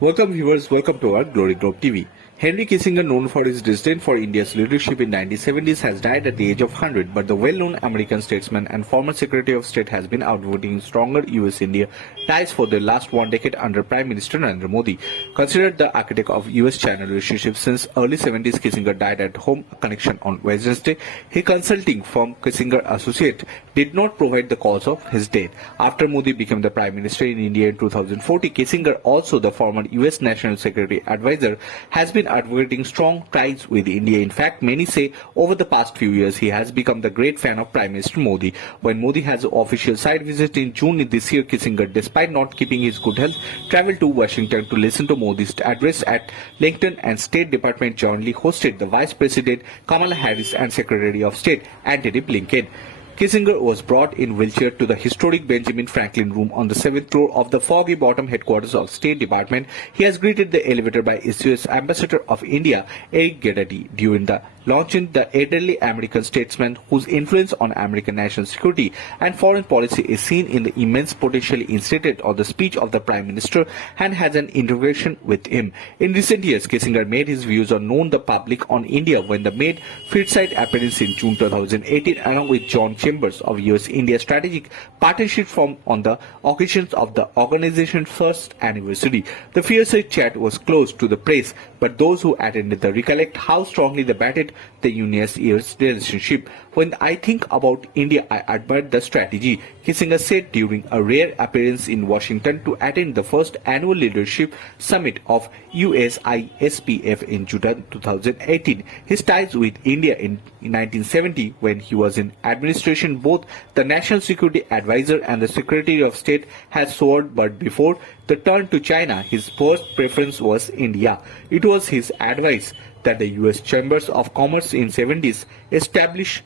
Welcome viewers, welcome to our Glory Globe TV. Henry Kissinger, known for his disdain for India's leadership in 1970s, has died at the age of 100, but the well-known American statesman and former Secretary of State has been outvoting stronger US-India ties for the last one decade under Prime Minister Narendra Modi. Considered the architect of US-China relationship since early 70s, Kissinger died at home connection on Wednesday. His consulting firm Kissinger Associate did not provide the cause of his death. After Modi became the Prime Minister in India in 2014, Kissinger, also the former US National Security Advisor, has been advocating strong ties with India. In fact, many say over the past few years he has become the great fan of Prime Minister Modi. When Modi has an official site visit in June this year, Kissinger, despite not keeping his good health, travelled to Washington to listen to Modi's address at Lincoln, and State Department jointly hosted the Vice President Kamala Harris and Secretary of State Antony Blinken. Kissinger was brought in wheelchair to the historic Benjamin Franklin Room on the 7th floor of the Foggy Bottom headquarters of State Department. He has greeted the elevator by US Ambassador of India, Eric Gedati. During the launching, the elderly American statesman, whose influence on American national security and foreign policy is seen in the immense potential instated on the speech of the Prime Minister, and has an integration with him. In recent years, Kissinger made his views known the public on India when they made field-side appearance in June 2018 along with John Chambers of US-India Strategic Partnership Forum on the occasions of the organization's first anniversary. The fireside chat was closed to the press, but those who attended the recollect how strongly they batted the Union's year's relationship. When I think about India, I admire the strategy, Kissinger said during a rare appearance in Washington to attend the first annual leadership summit of USISPF in June 2018. His ties with India in 1970, when he was in administration, both the National Security Advisor and the Secretary of State, had soared, but before the turn to China, his first preference was India. It was his advice that the US Chambers of Commerce in 70s established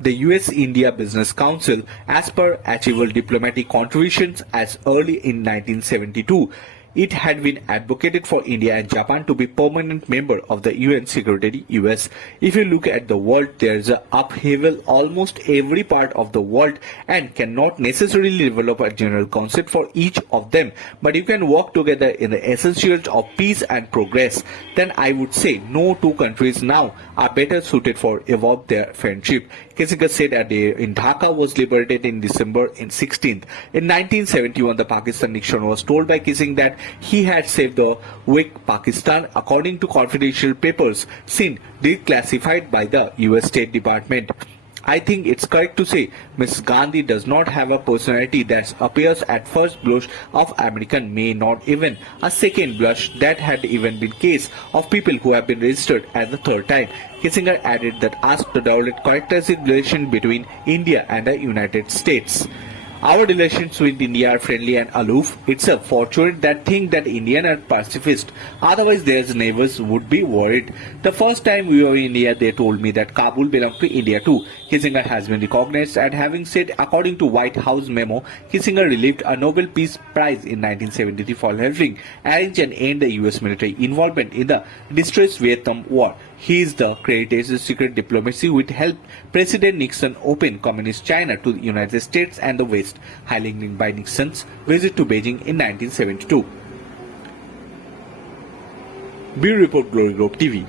the US-India Business Council as per achievable diplomatic contributions as early in 1972. It had been advocated for India and Japan to be permanent member of the UN Secretary US. If you look at the world, there is an upheaval almost every part of the world and cannot necessarily develop a general concept for each of them. But you can work together in the essentials of peace and progress. Then I would say no two countries now are better suited for evolve their friendship. Kissinger said a day in Dhaka was liberated in December 16th. In 1971, the Pakistan nation was told by Kissinger that he had saved the weak Pakistan, according to confidential papers seen declassified by the US State Department. I think it's correct to say Ms. Gandhi does not have a personality that appears at first blush of American, may not even a second blush. That had even been case of people who have been registered as the third time. Kissinger added that asked the Dowlett characterize the relation between India and the United States. Our relations with India are friendly and aloof. It's a fortunate that think that Indians are pacifist. Otherwise, their neighbors would be worried. The first time we were in India, they told me that Kabul belonged to India too. Kissinger has been recognized and having said, according to White House memo, Kissinger received a Nobel Peace Prize in 1973 for helping arrange and end the US military involvement in the distressed Vietnam War. He is the credited secret diplomacy which helped President Nixon open Communist China to the United States and the West, highlighting by Nixon's visit to Beijing in 1972. Bureau Report, Glory Globe TV.